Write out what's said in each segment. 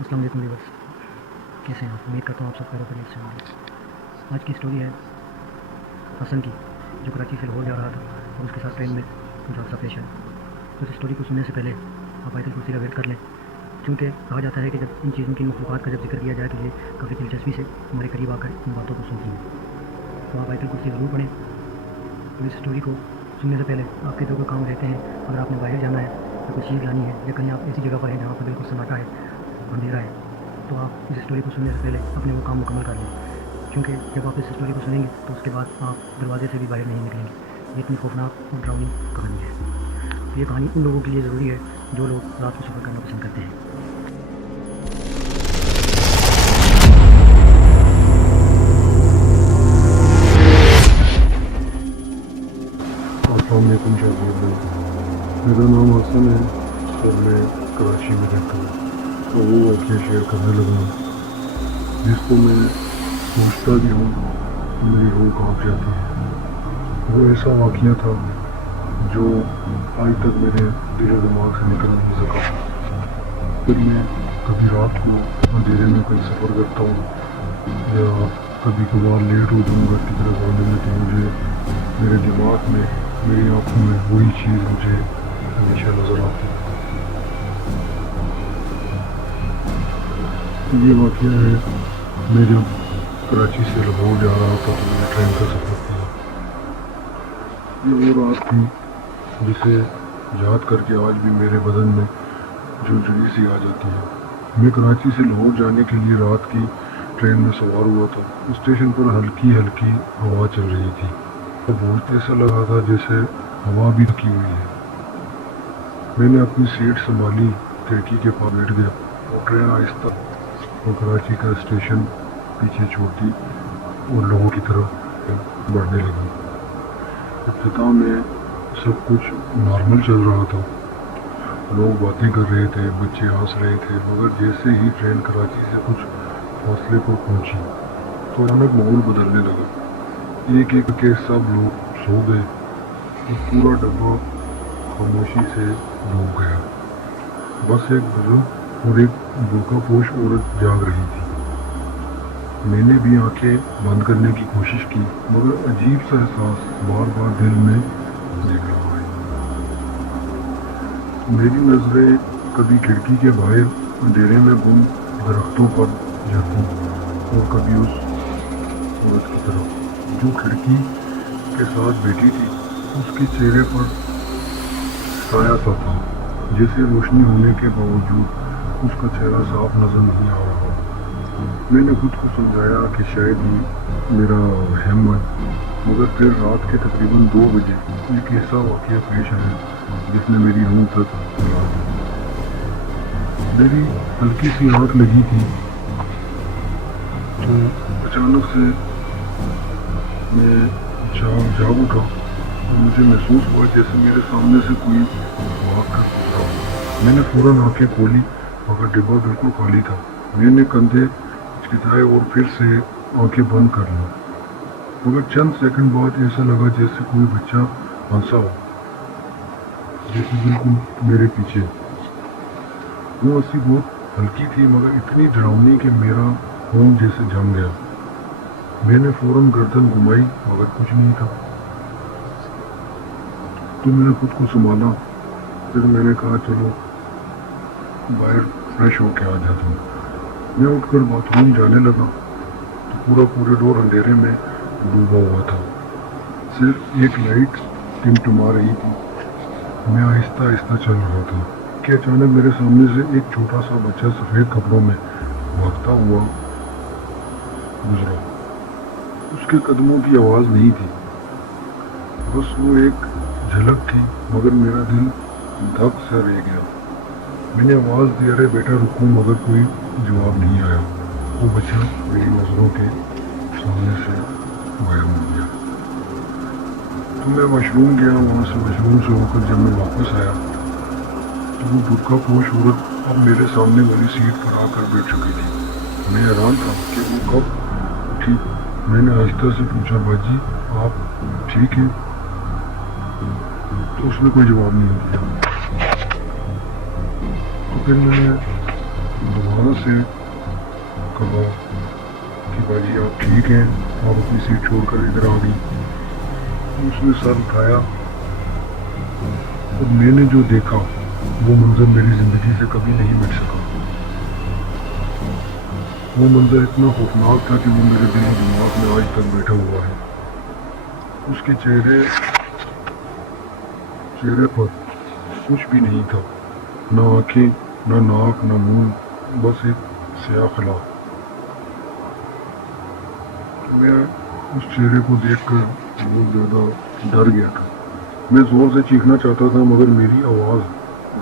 السلام علیکم ویورس، کیسے ہیں آپ؟ امید کرتا ہوں آپ سب خیریت سے ہوں گے۔ آج کی اسٹوری ہے حسن کی، جو کراچی سے لاہور جا رہا تھا اور اس کے ساتھ ٹرین میں کچھ حادثہ پیش آیا۔ تو اس اسٹوری کو سننے سے پہلے آپ آیت الکرسی کا ویٹ کر لیں، کیونکہ کہا جاتا ہے کہ جب ان چیزوں کی مخلوقات کا جب ذکر کیا جائے تو یہ کافی دلچسپی سے ہمارے قریب آ کر ان باتوں کو سنتی ہیں۔ تو آپ آیت الکرسی ضرور پڑھیں۔ اور اس اسٹوری کو سننے سے پہلے آپ کے دو کام رہتے ہیں، اگر آپ نے باہر جانا ہے یا کوئی چیز لانی ہے یا کہیں آپ ایسی جگہ پر ہیں جہاں پر بالکل سناٹا ہے، اندھیرا ہے، تو آپ اس اسٹوری کو سننے سے پہلے اپنے وہ کام مکمل کر لیں، کیونکہ جب آپ اس اسٹوری کو سنیں گے تو اس کے بعد آپ دروازے سے بھی باہر نہیں نکلیں گے۔ یہ اتنی خوفناک اور ڈراؤنی کہانی ہے۔ تو یہ کہانی ان لوگوں کے لیے ضروری ہے جو لوگ رات کو سفر کرنا پسند کرتے ہیں۔ السلام علیکم شاہد بھائی، میرا نام حسن ہے اور میں کراچی میں رہتا ہوں۔ تو وہ واقعہ شیئر کرنے لگا ہوں جس کو میں سوچتا بھی ہوں تو میری روح کانپ جاتی ہے۔ وہ ایسا واقعہ تھا جو آج تک میرے دل و دماغ سے نکل نہیں سکا۔ پھر میں کبھی رات کو اندھیرے میں کوئی سفر کرتا ہوں یا کبھی کبھار لیٹ ہو جاؤں گھر کی طرف آنے میں، تو مجھے میرے دماغ میں، میری آنکھوں میں وہی چیز مجھے ہمیشہ نظر آتی ہے۔ یہ واقعہ ہے، میں جب کراچی سے لاہور جا رہا تھا تو میں نے ٹرین کا سفر کیا۔ یہ وہ رات تھی جسے یاد کر کے آج بھی میرے بدن میں جھنجھنی سی آ جاتی ہے۔ میں کراچی سے لاہور جانے کے لیے رات کی ٹرین میں سوار ہوا تھا۔ اسٹیشن پر ہلکی ہلکی ہوا چل رہی تھی۔ بہت ایسا لگا تھا جیسے ہوا بھی رکی ہوئی ہے۔ میں نے اپنی سیٹ سنبھالی، کھڑکی کے پاس بیٹھ گیا اور ٹرین آہستہ اور کراچی کا اسٹیشن پیچھے چھوڑتی اور لوگوں کی طرف بڑھنے لگا۔ ابتدا میں سب کچھ نارمل چل رہا تھا، لوگ باتیں کر رہے تھے، بچے ہنس رہے تھے، مگر جیسے ہی ٹرین کراچی سے کچھ فاصلے پر پہنچی تو اچانک ماحول بدلنے لگا۔ ایک ایک کے سب لوگ سو گئے اور پورا ڈبہ خاموشی سے ڈوب گیا۔ بس ایک بزرگ اور ایک برقع پوش عورت جاگ رہی تھی۔ میں نے بھی آنکھیں بند کرنے کی کوشش کی، مگر عجیب سا احساس بار بار دل میں دیکھ رہا ہے۔ میری نظریں کبھی کھڑکی کے باہر اندھیرے میں گم درختوں پر جاتی اور کبھی اس عورت کی طرف جو کھڑکی کے ساتھ بیٹھی تھی۔ اس کے چہرے پر سایہ سا تھا، جیسے روشنی ہونے کے باوجود اس کا چہرہ صاف نظر نہیں آ رہا۔ میں نے خود کو سمجھایا کہ شاید ہی میرا وہم ہے، مگر پھر رات کے تقریباً 2 بجے ایک ایسا واقعہ پیش آیا جس نے میری روح تک ہلا دی۔ میری ہلکی سی آنکھ لگی تھی تو اچانک سے میں جاگ اٹھا اور مجھے محسوس ہوا جیسے میرے سامنے سے کوئی بھاگ کر گزرا۔ میں نے فوراً آنکھیں کھولی مگر ڈبہ بالکل خالی تھا۔ میں نے کندھے ہچکچائے اور پھر سے آنکھیں بند کر لیں، مگر چند سیکنڈ بعد ایسا لگا جیسے کوئی بچہ ہنسا ہو، جیسے بالکل میرے پیچھے۔ وہ ہنسی بہت ہلکی تھی مگر اتنی ڈراؤنی کہ میرا خون جیسے جم گیا۔ میں نے فوراً گردن گھمائی مگر کچھ نہیں تھا۔ تو میں نے خود کو سنبھالا، پھر میں نے کہا چلو باہر فریش ہو کے آ جاتا ہوں۔ میں اٹھ کر باتھ روم جانے لگا تو پورا کوریڈور اندھیرے میں ڈوبا ہوا تھا، صرف ایک لائٹ ٹمٹما رہی تھی۔ میں آہستہ آہستہ چل رہا تھا کہ اچانک میرے سامنے سے ایک چھوٹا سا بچہ سفید کپڑوں میں بھاگتا ہوا گزرا۔ اس کے قدموں کی آواز نہیں تھی، بس وہ ایک جھلک تھی، مگر میرا دل دھک سا رہ گیا۔ میں نے آواز دی، ارے بیٹا رکو، مگر کوئی جواب نہیں آیا۔ وہ بچہ میری نظروں کے سامنے سے غائب ہو گیا۔ تو میں واش روم گیا، وہاں سے واش روم سے ہو کر جب میں واپس آیا تو وہ برقع پوش عورت اب میرے سامنے والی سیٹ پر آ کر بیٹھ چکی تھی۔ میں حیران تھا کہ وہ کب اٹھی۔ میں نے آہستہ سے پوچھا، باجی آپ ٹھیک ہیں؟ تو اس نے کوئی جواب نہیں دیا۔ تو پھر میں نے دوبارہ سے کہا کہ باجی آپ ٹھیک ہیں, آپ اپنی سیٹ چھوڑ کر ادھر آ گئی. اس نے سر اٹھایا اور میں نے جو دیکھا وہ منظر میری زندگی سے کبھی نہیں مٹ سکا. وہ منظر اتنا خوفناک تھا کہ وہ میرے دل و دماغ میں آج تک بیٹھا ہوا ہے. اس کے چہرے پر کچھ بھی نہیں تھا, نہ آنکھیں, نہ ناک, نہ منہ, بس ایک سیاہ خلا. میں اس چہرے کو دیکھ کر بہت زیادہ ڈر گیا تھا. میں زور سے چیخنا چاہتا تھا مگر میری آواز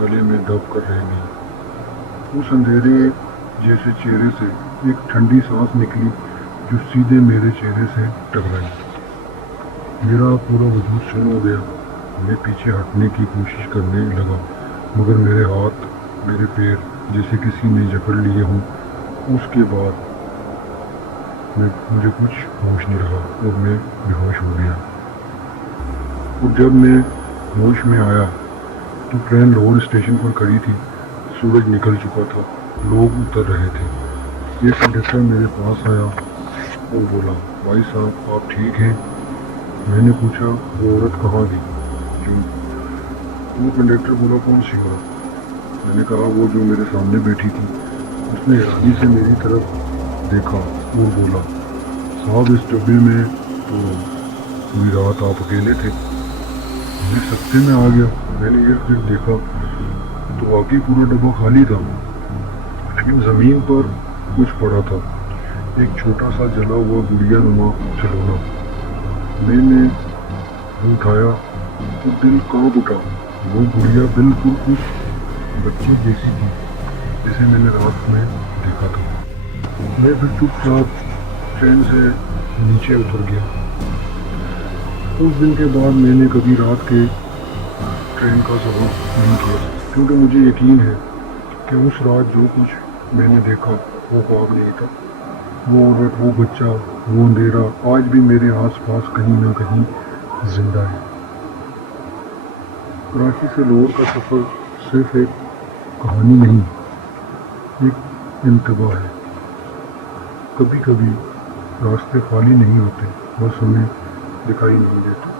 گلے میں دب کر رہ گئی. اس اندھیرے جیسے چہرے سے ایک ٹھنڈی سانس نکلی جو سیدھے میرے چہرے سے ٹکرائی. میرا پورا وجود سن ہو گیا. میں پیچھے ہٹنے کی کوشش کرنے لگا مگر میرے ہاتھ, میرے پیر جیسے کسی نے جکڑ لیے ہوں. اس کے بعد مجھے کچھ ہوش نہیں رہا اور میں بے ہوش ہو گیا. اور جب میں ہوش میں آیا تو ٹرین لاہور اسٹیشن پر کھڑی تھی. سورج نکل چکا تھا, لوگ اتر رہے تھے. ایک کنڈکٹر میرے پاس آیا اور بولا, بھائی صاحب آپ ٹھیک ہیں؟ میں نے پوچھا وہ عورت کہاں گئی؟ وہ کنڈکٹر بولا, کون سی عورت؟ میں نے کہا وہ جو میرے سامنے بیٹھی تھی. اس نے حیرانی سے میری طرف دیکھا اور بولا, صاحب اس ڈبے میں تو پوری رات آپ اکیلے تھے. میں سکتے میں آ گیا. میں نے ارد گرد دیکھا تو واقعی پورا ڈبہ خالی تھا, لیکن زمین پر کچھ پڑا تھا, ایک چھوٹا سا جلا ہوا گڑیا نما کھلونا. میں نے اٹھایا تو دل کانپ اٹھا. وہ گڑیا بالکل اس بچے جیسی تھی جسے میں نے رات میں دیکھا تھا. میں پھر چپ چاپ ٹرین سے نیچے اتر گیا. اس دن کے بعد میں نے کبھی رات کے ٹرین کا سفر نہیں کیا کیونکہ مجھے یقین ہے کہ اس رات جو کچھ میں نے دیکھا وہ خواب نہیں تھا. وہ عورت, وہ بچہ, وہ اندھیرا آج بھی میرے آس پاس کہیں نہ کہیں زندہ ہے. کراچی سے لاہور کا سفر صرف ایک کہانی نہیں, ایک انتباہ ہے. کبھی کبھی راستے خالی نہیں ہوتے, بس ہمیں دکھائی نہیں دیتے.